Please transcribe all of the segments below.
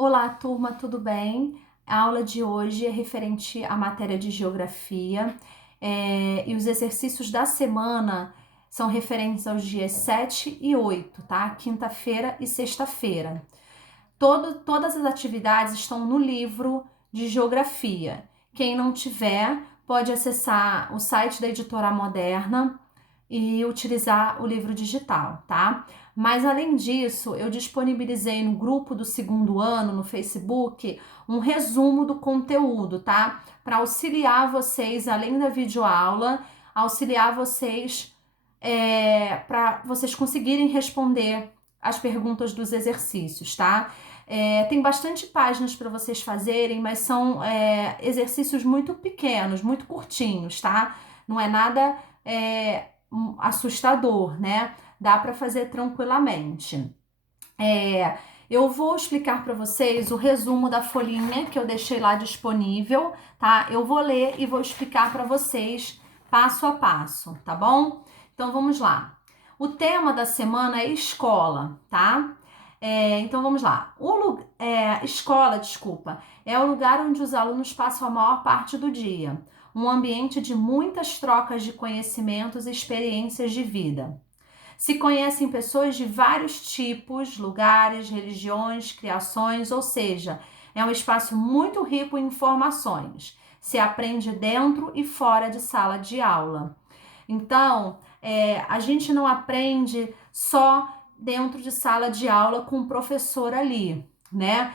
Olá, turma, tudo bem? A aula de hoje é referente à matéria de geografia, e os exercícios da semana são referentes aos dias 7 e 8, tá? Quinta-feira e sexta-feira. Todas as atividades estão no livro de geografia. Quem não tiver, pode acessar o site da Editora Moderna e utilizar o livro digital, tá? Mas além disso, eu disponibilizei no grupo do segundo ano no Facebook um resumo do conteúdo, tá? Para auxiliar vocês, além da videoaula, auxiliar vocês para vocês conseguirem responder as perguntas dos exercícios, tá? Tem bastante páginas para vocês fazerem, mas são exercícios muito pequenos, muito curtinhos, tá? Não é nada assustador, né? Dá para fazer tranquilamente. Eu vou explicar para vocês o resumo da folhinha que eu deixei lá disponível, tá? Eu vou ler e vou explicar para vocês passo a passo, tá bom? Então vamos lá. O tema da semana é escola, tá? Então vamos lá. Escola, desculpa, é o lugar onde os alunos passam a maior parte do dia. Um ambiente de muitas trocas de conhecimentos e experiências de vida. Se conhecem pessoas de vários tipos, lugares, religiões, criações, ou seja, é um espaço muito rico em informações. Se aprende dentro e fora de sala de aula. Então, a gente não aprende só dentro de sala de aula com o professor ali, né?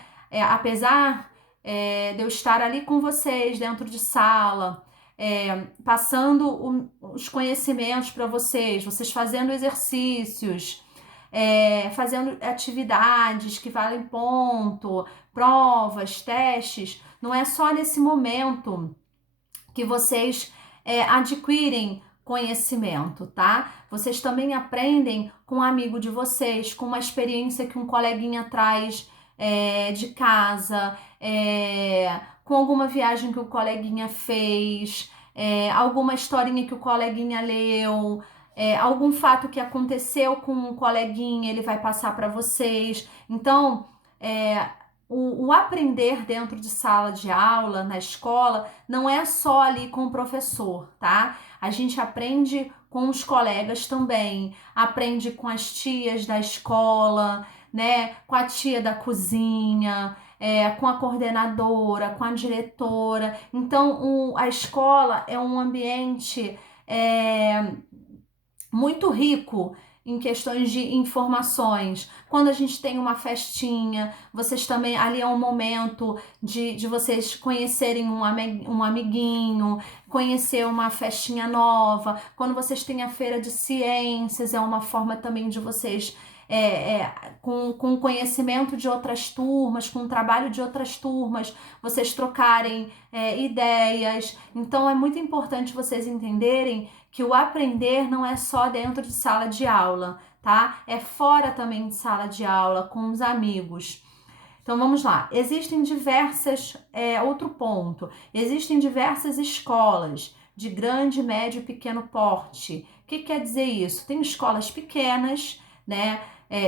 Apesar de eu estar ali com vocês dentro de sala, passando os conhecimentos para vocês fazendo exercícios, fazendo atividades que valem ponto, provas, testes, não é só nesse momento que vocês adquirem conhecimento, tá? Vocês também aprendem com um amigo de vocês, com uma experiência que um coleguinha traz de casa, com alguma viagem que o coleguinha fez, alguma historinha que o coleguinha leu, algum fato que aconteceu com um coleguinha, ele vai passar para vocês. Então, o aprender dentro de sala de aula, na escola, não é só ali com o professor, tá? A gente aprende com os colegas também, aprende com as tias da escola, né? Com a tia da cozinha, com a coordenadora, com a diretora. Então, a escola é um ambiente muito rico em questões de informações. Quando a gente tem uma festinha, vocês também, ali é um momento de vocês conhecerem um amiguinho, conhecer uma festinha nova. Quando vocês têm a feira de ciências, é uma forma também de vocês com conhecimento de outras turmas, com o trabalho de outras turmas, vocês trocarem ideias. Então é muito importante vocês entenderem que o aprender não é só dentro de sala de aula, tá? É fora também de sala de aula, com os amigos. Então vamos lá. Outro ponto, existem diversas escolas de grande, médio e pequeno porte. O que quer dizer isso? Tem escolas pequenas, né?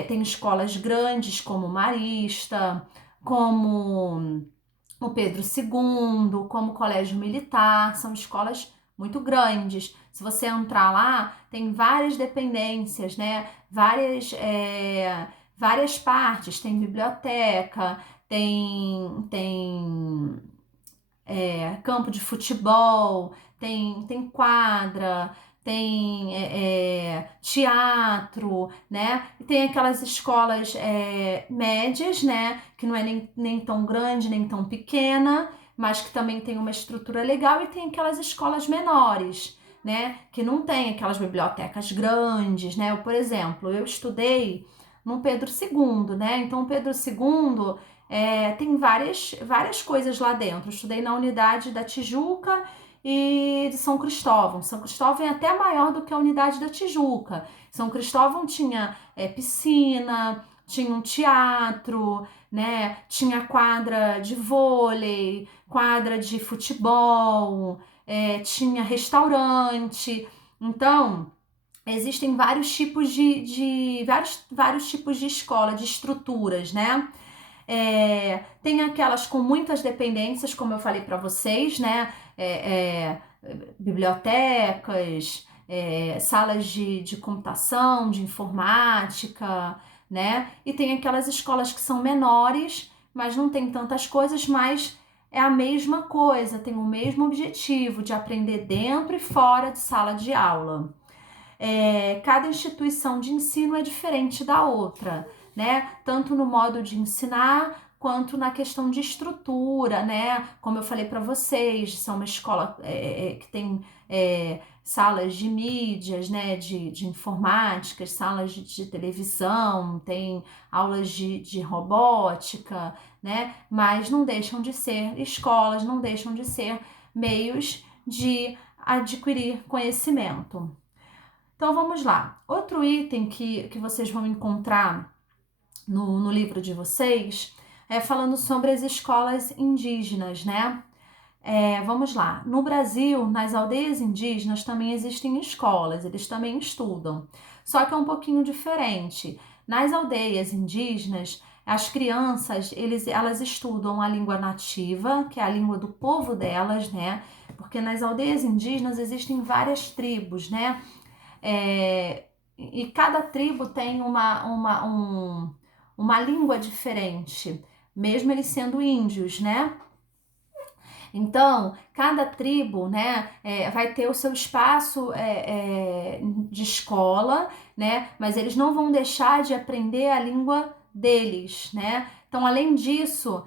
Tem escolas grandes como Marista, como o Pedro II, como o Colégio Militar, são escolas muito grandes. Se você entrar lá, tem várias dependências, né? Várias partes. Tem biblioteca, tem campo de futebol, tem quadra, tem teatro, né? E tem aquelas escolas médias, né? Que não é nem tão grande, nem tão pequena, mas que também tem uma estrutura legal, e tem aquelas escolas menores, né? Que não tem aquelas bibliotecas grandes, né? Por exemplo, eu estudei no Pedro II, né? Então, o Pedro II tem várias coisas lá dentro. Eu estudei na unidade da Tijuca e de São Cristóvão. São Cristóvão é até maior do que a unidade da Tijuca. São Cristóvão tinha piscina, tinha um teatro, né? Tinha quadra de vôlei, quadra de futebol, tinha restaurante. Então, existem vários tipos vários tipos de escola, de estruturas, né? Tem aquelas com muitas dependências, como eu falei para vocês, né? Bibliotecas, salas de computação, de informática, né? E tem aquelas escolas que são menores, mas não tem tantas coisas, mas é a mesma coisa, tem o mesmo objetivo de aprender dentro e fora de sala de aula. Cada instituição de ensino é diferente da outra, né? Tanto no modo de ensinar quanto na questão de estrutura, né? Como eu falei para vocês, são uma escola que tem salas de mídias, né? De informática, salas de televisão, tem aulas de robótica, né? Mas não deixam de ser escolas, não deixam de ser meios de adquirir conhecimento. Então vamos lá. Outro item que vocês vão encontrar no livro de vocês é falando sobre as escolas indígenas, né? Vamos lá. No Brasil, nas aldeias indígenas também existem escolas, eles também estudam. Só que é um pouquinho diferente. Nas aldeias indígenas, as crianças, elas estudam a língua nativa, que é a língua do povo delas, né? Porque nas aldeias indígenas existem várias tribos, né? E cada tribo tem uma língua diferente, mesmo eles sendo índios, né? Então, cada tribo, né, vai ter o seu espaço de escola, né? Mas eles não vão deixar de aprender a língua deles, né? Então, além disso,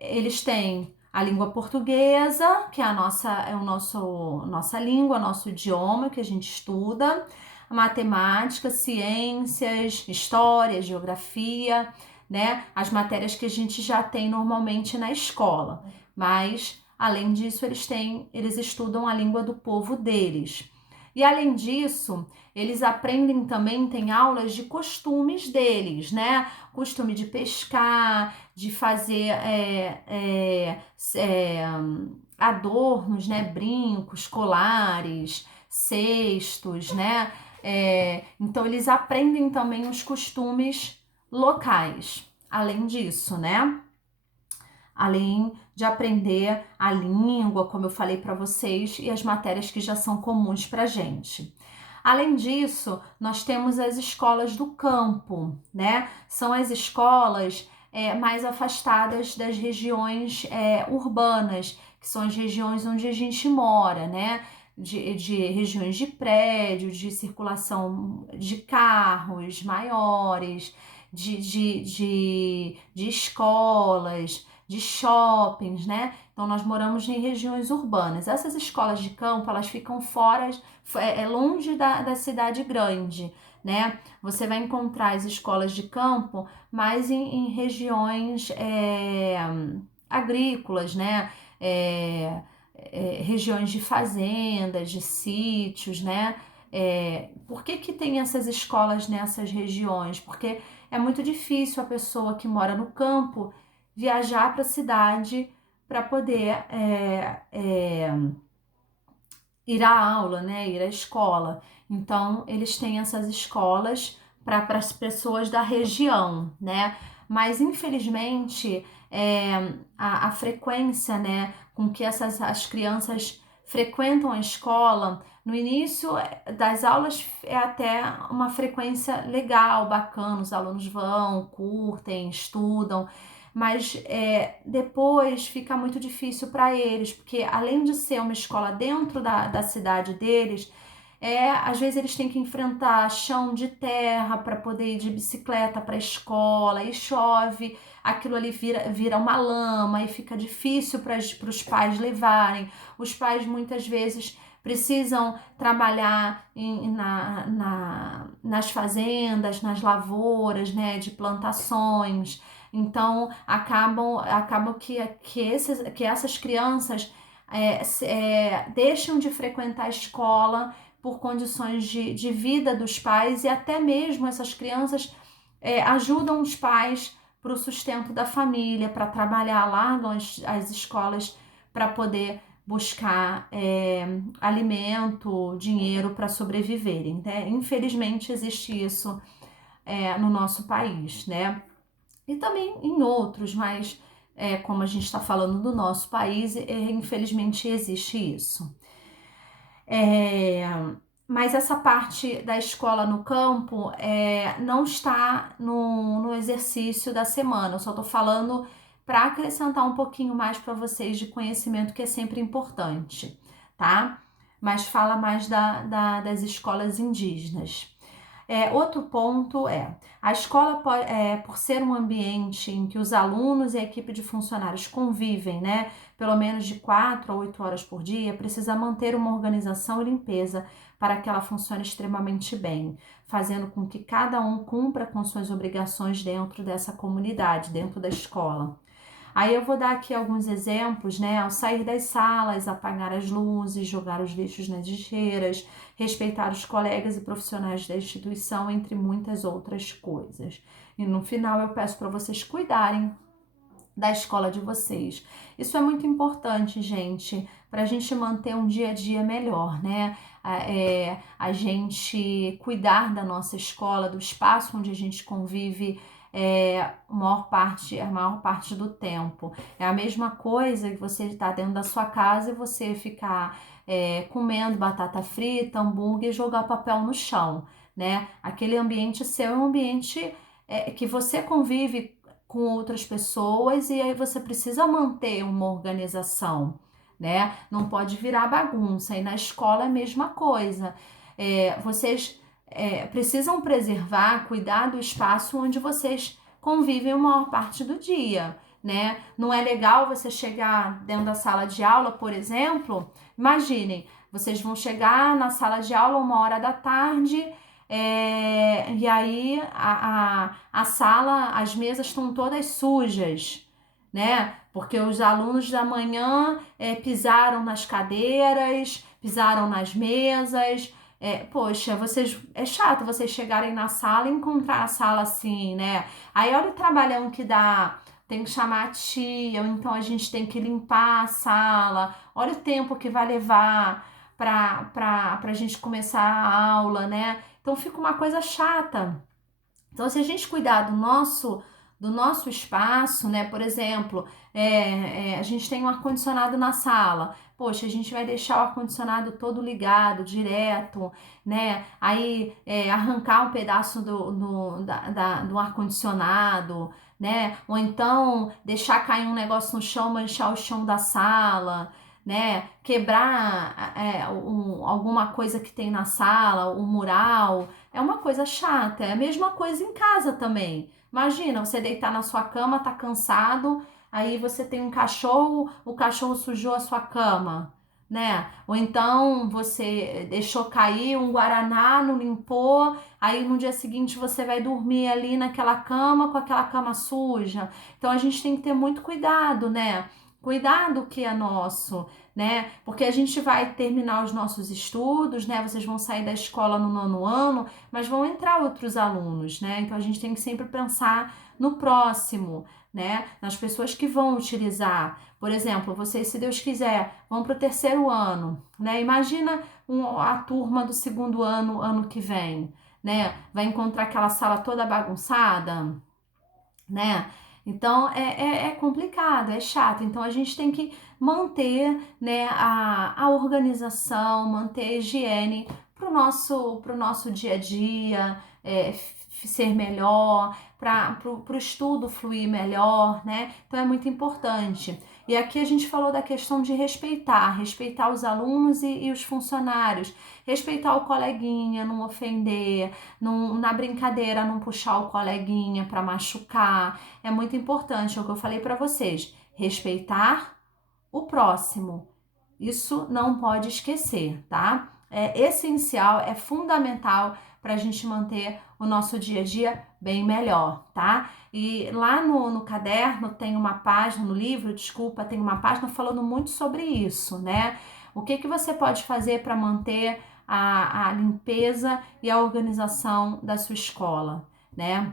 eles têm a língua portuguesa, que é nossa língua, nosso idioma que a gente estuda, matemática, ciências, história, geografia, né? As matérias que a gente já tem normalmente na escola. Mas, além disso, eles estudam a língua do povo deles. E além disso, eles aprendem também, tem aulas de costumes deles, né? Costume de pescar, de fazer adornos, né? Brincos, colares, cestos, né? Então, eles aprendem também os costumes locais. Além disso, né? Além de aprender a língua, como eu falei para vocês, e as matérias que já são comuns para a gente. Além disso, nós temos as escolas do campo, né? São as escolas mais afastadas das regiões urbanas, que são as regiões onde a gente mora, né? De regiões de prédio, de circulação de carros maiores, de escolas, de shoppings, né? Então nós moramos em regiões urbanas. Essas escolas de campo, elas ficam fora, longe da cidade grande, né? Você vai encontrar as escolas de campo mais em regiões agrícolas, né? Regiões de fazendas, de sítios, né? Por que tem essas escolas nessas regiões? Porque é muito difícil a pessoa que mora no campo viajar para a cidade para poder ir à aula, né? Ir à escola. Então, eles têm essas escolas para as pessoas da região, né? Mas, infelizmente, a frequência, né, com que as crianças frequentam a escola, no início das aulas é até uma frequência legal, bacana, os alunos vão, curtem, estudam, mas depois fica muito difícil para eles, porque além de ser uma escola dentro da cidade deles, às vezes eles têm que enfrentar chão de terra para poder ir de bicicleta para a escola, e chove, aquilo ali vira uma lama e fica difícil para os pais levarem. Os pais muitas vezes precisam trabalhar nas fazendas, nas lavouras, né, de plantações. Então acabam que essas crianças deixam de frequentar a escola por condições de vida dos pais, e até mesmo essas crianças ajudam os pais para o sustento da família, para trabalhar, largam as escolas para poder buscar alimento, dinheiro para sobreviverem, né? Infelizmente existe isso no nosso país, né? e também em outros, mas como a gente está falando do nosso país, infelizmente existe isso. É, mas essa parte da escola no campo não está no exercício da semana. Eu só estou falando para acrescentar um pouquinho mais para vocês de conhecimento, que é sempre importante, tá? Mas fala mais das escolas indígenas. Outro ponto a escola, por ser um ambiente em que os alunos e a equipe de funcionários convivem, né, pelo menos de 4 a 8 horas por dia, precisa manter uma organização e limpeza para que ela funcione extremamente bem, fazendo com que cada um cumpra com suas obrigações dentro dessa comunidade, dentro da escola. Aí eu vou dar aqui alguns exemplos, né? Ao sair das salas, apagar as luzes, jogar os lixos nas lixeiras, respeitar os colegas e profissionais da instituição, entre muitas outras coisas. E no final eu peço para vocês cuidarem da escola de vocês. Isso é muito importante, gente, para a gente manter um dia a dia melhor, né? A gente cuidar da nossa escola, do espaço onde a gente convive a maior parte do tempo. É a mesma coisa que você estar dentro da sua casa e você ficar comendo batata frita, hambúrguer e jogar papel no chão, né? Aquele ambiente seu é um ambiente que você convive com outras pessoas e aí você precisa manter uma organização, né? Não pode virar bagunça. E na escola é a mesma coisa. Vocês precisam preservar, cuidar do espaço onde vocês convivem a maior parte do dia, né? Não é legal você chegar dentro da sala de aula, por exemplo. Imaginem, vocês vão chegar na sala de aula 1 hora da tarde. E aí a sala, as mesas estão todas sujas, né? Porque os alunos da manhã pisaram nas cadeiras, pisaram nas mesas. Poxa, é chato vocês chegarem na sala e encontrar a sala assim, né? Aí olha o trabalhão que dá. Tem que chamar a tia, ou então a gente tem que limpar a sala. Olha o tempo que vai levar para a gente começar a aula, né? Então fica uma coisa chata. Então, se a gente cuidar do nosso espaço, né? Por exemplo, a gente tem um ar-condicionado na sala. Poxa, a gente vai deixar o ar-condicionado todo ligado, direto, né? Aí arrancar um pedaço do ar-condicionado, né? Ou então deixar cair um negócio no chão, manchar o chão da sala, né? Quebrar alguma coisa que tem na sala, o mural. É uma coisa chata, é a mesma coisa em casa também. Imagina, você deitar na sua cama, tá cansado, aí você tem um cachorro, o cachorro sujou a sua cama, né? Ou então você deixou cair um guaraná, não limpou, aí no dia seguinte você vai dormir ali naquela cama com aquela cama suja. Então a gente tem que ter muito cuidado, né? Cuidado que é nosso, né? Porque a gente vai terminar os nossos estudos, né? Vocês vão sair da escola no 9º ano, mas vão entrar outros alunos, né? Então a gente tem que sempre pensar no próximo, né? Nas pessoas que vão utilizar. Por exemplo, vocês, se Deus quiser, vão para o 3º ano, né? Imagina a turma do 2º ano, ano que vem, né? Vai encontrar aquela sala toda bagunçada, né? Então é complicado, é chato. Então a gente tem que manter, né, a organização, manter a higiene pro nosso dia a dia ser melhor, para o estudo fluir melhor, né? Então é muito importante. E aqui a gente falou da questão de respeitar os alunos e os funcionários, respeitar o coleguinha, não ofender, na brincadeira não puxar o coleguinha para machucar. É muito importante, é o que eu falei para vocês, respeitar o próximo. Isso não pode esquecer, tá? É essencial, é fundamental para a gente manter o nosso dia a dia bem melhor, tá? E lá no caderno tem uma página, no livro, desculpa, tem uma página falando muito sobre isso, né? O que você pode fazer para manter a limpeza e a organização da sua escola, né?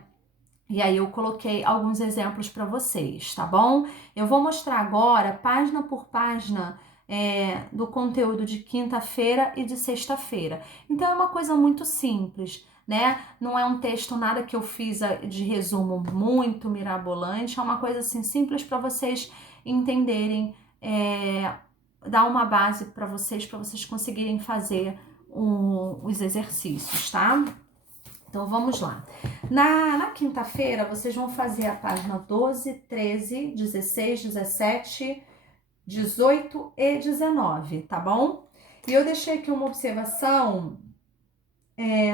E aí eu coloquei alguns exemplos para vocês, tá bom? Eu vou mostrar agora, página por página, do conteúdo de quinta-feira e de sexta-feira. Então é uma coisa muito simples. né? Não é um texto nada que eu fiz de resumo muito mirabolante, é uma coisa assim simples para vocês entenderem, dar uma base para vocês conseguirem fazer os exercícios, tá? Então vamos lá. Na quinta-feira, vocês vão fazer a página 12, 13, 16, 17, 18 e 19, tá bom? E eu deixei aqui uma observação.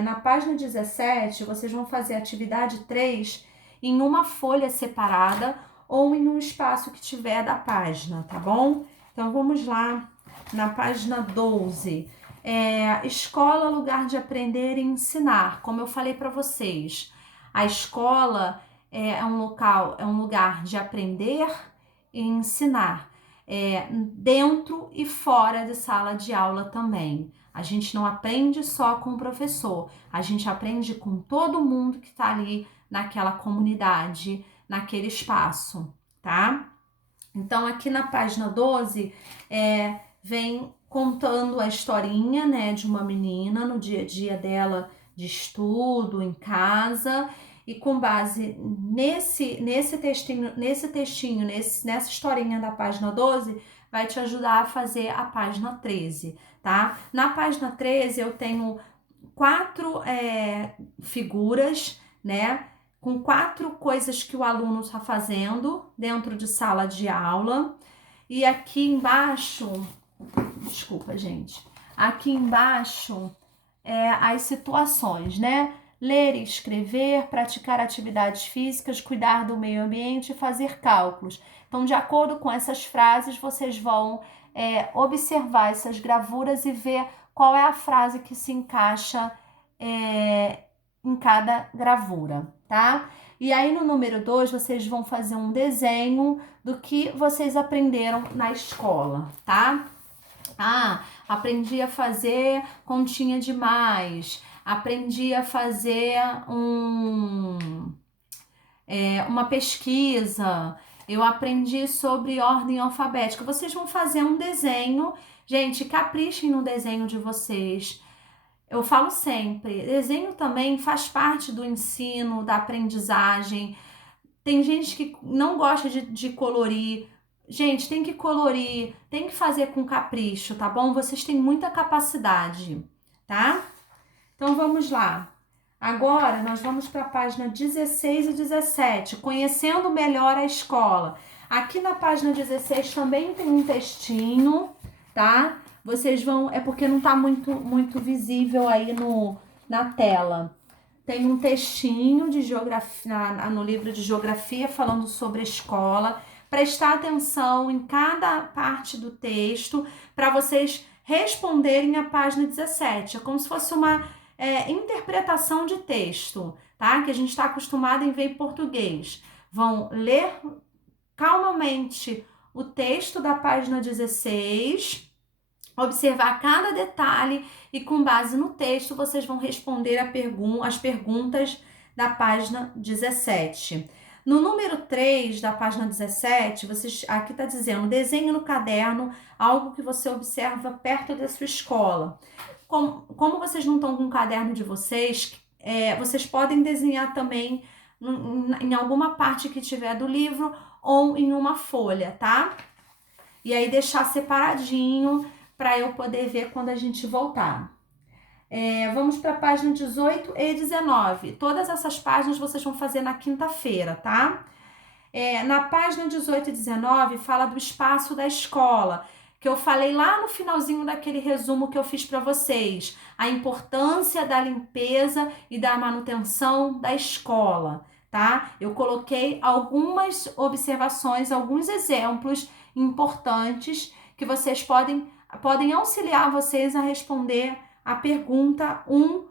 Na página 17, vocês vão fazer a atividade 3 em uma folha separada ou em um espaço que tiver da página, tá bom? Então vamos lá, na página 12. Escola, lugar de aprender e ensinar. Como eu falei para vocês, a escola é um lugar de aprender e ensinar, dentro e fora de sala de aula também. A gente não aprende só com o professor, a gente aprende com todo mundo que está ali naquela comunidade, naquele espaço, tá? Então, aqui na página 12, vem contando a historinha, né, de uma menina no dia a dia dela de estudo, em casa, e com base nessa historinha da página 12, vai te ajudar a fazer a página 13, tá? Na página 13, eu tenho 4 figuras, né, com 4 coisas que o aluno está fazendo dentro de sala de aula. E aqui embaixo, desculpa, gente, aqui embaixo as situações, né? Ler e escrever, praticar atividades físicas, cuidar do meio ambiente e fazer cálculos. Então, de acordo com essas frases, vocês vão observar essas gravuras e ver qual é a frase que se encaixa em cada gravura, tá? E aí no número 2, vocês vão fazer um desenho do que vocês aprenderam na escola, tá? Aprendi a fazer continha de mais, aprendi a fazer uma pesquisa, eu aprendi sobre ordem alfabética. Vocês vão fazer um desenho, gente, caprichem no desenho de vocês. Eu falo sempre, desenho também faz parte do ensino, da aprendizagem. Tem gente que não gosta de colorir. Gente, tem que colorir, tem que fazer com capricho, tá bom? Vocês têm muita capacidade, tá? Então vamos lá. Agora nós vamos para a página 16 e 17, conhecendo melhor a escola. Aqui na página 16 também tem um textinho, tá? Vocês vão, porque não tá muito visível aí na tela. Tem um textinho de geografia, no livro de geografia falando sobre a escola. Prestar atenção em cada parte do texto para vocês responderem a página 17. É como se fosse uma interpretação de texto, tá? Que a gente está acostumado em ver em português. Vão ler calmamente o texto da página 16, observar cada detalhe e com base no texto vocês vão responder as perguntas da página 17. No número 3 da página 17, aqui está dizendo, desenhe no caderno algo que você observa perto da sua escola. Como vocês não estão com o caderno de vocês, vocês podem desenhar também em alguma parte que tiver do livro ou em uma folha, tá? E aí deixar separadinho para eu poder ver quando a gente voltar. Vamos para a página 18 e 19. Todas essas páginas vocês vão fazer na quinta-feira, tá? Na página 18 e 19 fala do espaço da escola, que eu falei lá no finalzinho daquele resumo que eu fiz para vocês. A importância da limpeza e da manutenção da escola, tá? Eu coloquei algumas observações, alguns exemplos importantes que vocês podem auxiliar vocês a responder a pergunta 1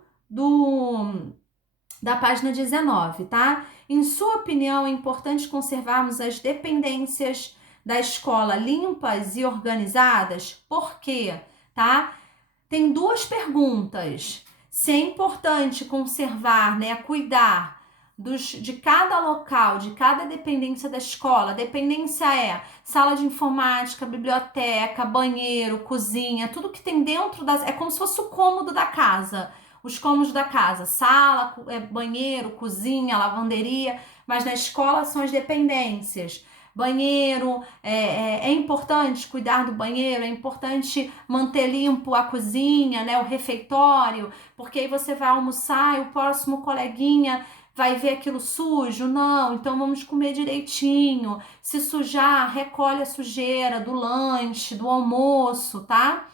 da página 19, tá? Em sua opinião, é importante conservarmos as dependências da escola limpas e organizadas? Por quê? Tá? Tem 2 perguntas. Se é importante conservar, né, cuidar de cada local, de cada dependência da escola. Dependência é sala de informática, biblioteca, banheiro, cozinha, tudo que tem dentro é como se fosse o cômodo da casa. os cômodos da casa, sala, banheiro, cozinha, lavanderia, mas na escola são as dependências. Banheiro, é importante cuidar do banheiro, é importante manter limpo a cozinha, né, o refeitório, porque aí você vai almoçar e o próximo coleguinha vai ver aquilo sujo? Não, então vamos comer direitinho. Se sujar, recolhe a sujeira do lanche, do almoço, tá?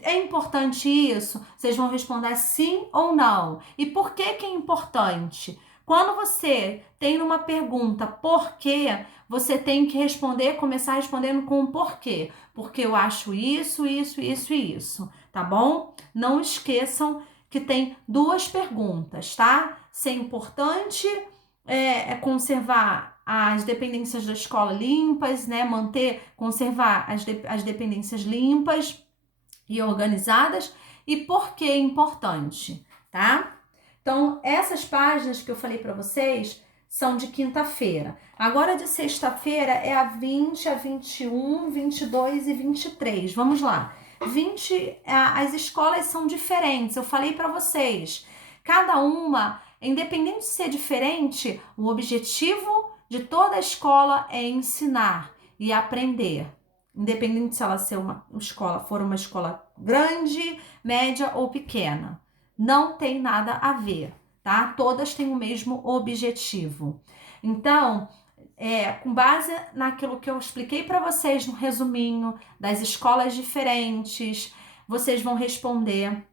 É importante isso? Vocês vão responder sim ou não. E por que que é importante? Quando você tem uma pergunta por quê, você tem que responder, começar respondendo com um porquê. Porque eu acho isso, isso, isso e isso, tá bom? Não esqueçam que tem duas perguntas, tá? Se é importante conservar as dependências da escola limpas, né? Conservar as dependências limpas e organizadas e por que é importante, tá? Então, essas páginas que eu falei para vocês são de quinta-feira. Agora de sexta-feira é a 20, a 21, 22 e 23. Vamos lá. 20, as escolas são diferentes, eu falei para vocês. Cada uma, independente de ser diferente, o objetivo de toda a escola é ensinar e aprender. Independente se ela ser for uma escola grande, média ou pequena. Não tem nada a ver, tá? Todas têm o mesmo objetivo. Então, com base naquilo que eu expliquei para vocês no resuminho das escolas diferentes, vocês vão responder.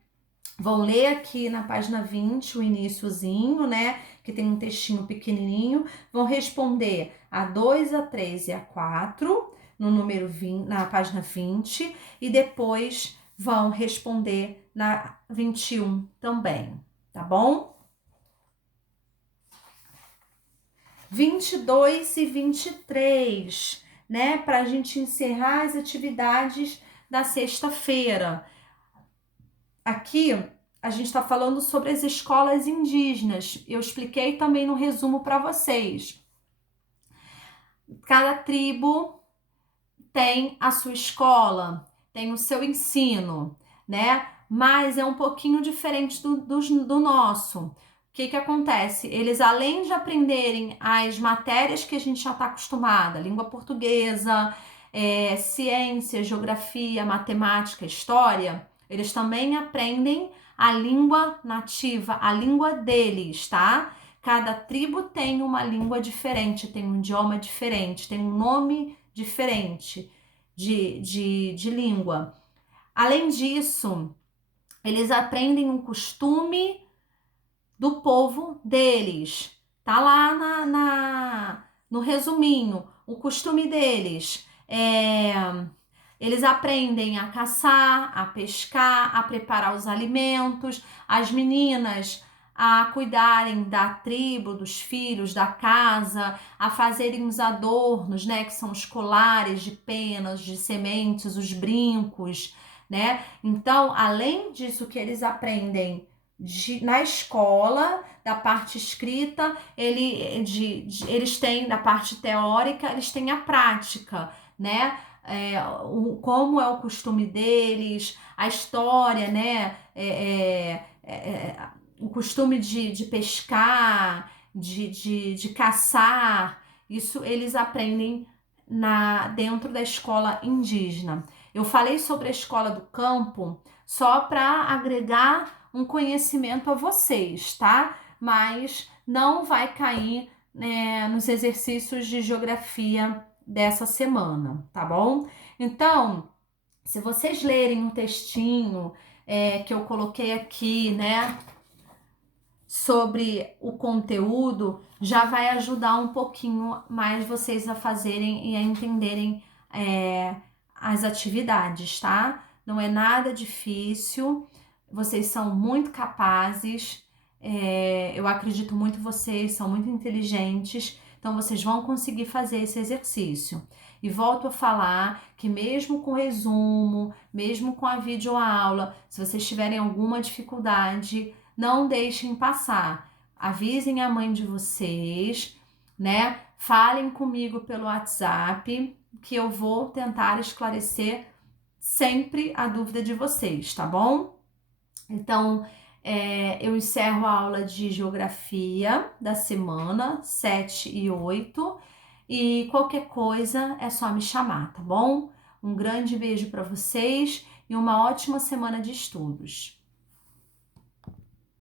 Vão ler aqui na página 20 o iniciozinho, né? Que tem um textinho pequenininho. Vão responder a 2, a 3 e a 4 no número 20, na página 20. E depois vão responder na 21 também, tá bom? 22 e 23, né? Para a gente encerrar as atividades da sexta-feira. Aqui a gente está falando sobre as escolas indígenas. Eu expliquei também no resumo para vocês. Cada tribo tem a sua escola, tem o seu ensino, né? Mas é um pouquinho diferente do nosso. O que acontece? Eles, além de aprenderem as matérias que a gente já está acostumada, língua portuguesa, ciência, geografia, matemática, história, eles também aprendem a língua nativa, a língua deles, tá? Cada tribo tem uma língua diferente, tem um idioma diferente, tem um nome diferente de língua. Além disso, eles aprendem um costume do povo deles. Tá lá no resuminho, o costume deles. Eles aprendem a caçar, a pescar, a preparar os alimentos. As meninas a cuidarem da tribo, dos filhos, da casa, a fazerem os adornos, né, que são os colares de penas, de sementes, os brincos, né? Então, além disso que eles aprendem na escola, da parte escrita, eles têm, da parte teórica, eles têm a prática, né? Como é o costume deles, a história, né? O costume de pescar, de caçar, isso eles aprendem dentro da escola indígena. Eu falei sobre a escola do campo só para agregar um conhecimento a vocês, tá? Mas não vai cair, né, nos exercícios de geografia dessa semana, tá bom? Então, se vocês lerem um textinho que eu coloquei aqui, né, sobre o conteúdo, já vai ajudar um pouquinho mais vocês a fazerem e a entenderem as atividades, tá? Não é nada difícil, vocês são muito capazes, eu acredito muito em vocês, são muito inteligentes, então vocês vão conseguir fazer esse exercício. E volto a falar que mesmo com resumo, mesmo com a videoaula, se vocês tiverem alguma dificuldade, não deixem passar. Avisem a mãe de vocês, né? Falem comigo pelo WhatsApp, que eu vou tentar esclarecer sempre a dúvida de vocês, tá bom? Então, Eu encerro a aula de geografia da semana 7 e 8 e qualquer coisa é só me chamar, tá bom? Um grande beijo para vocês e uma ótima semana de estudos.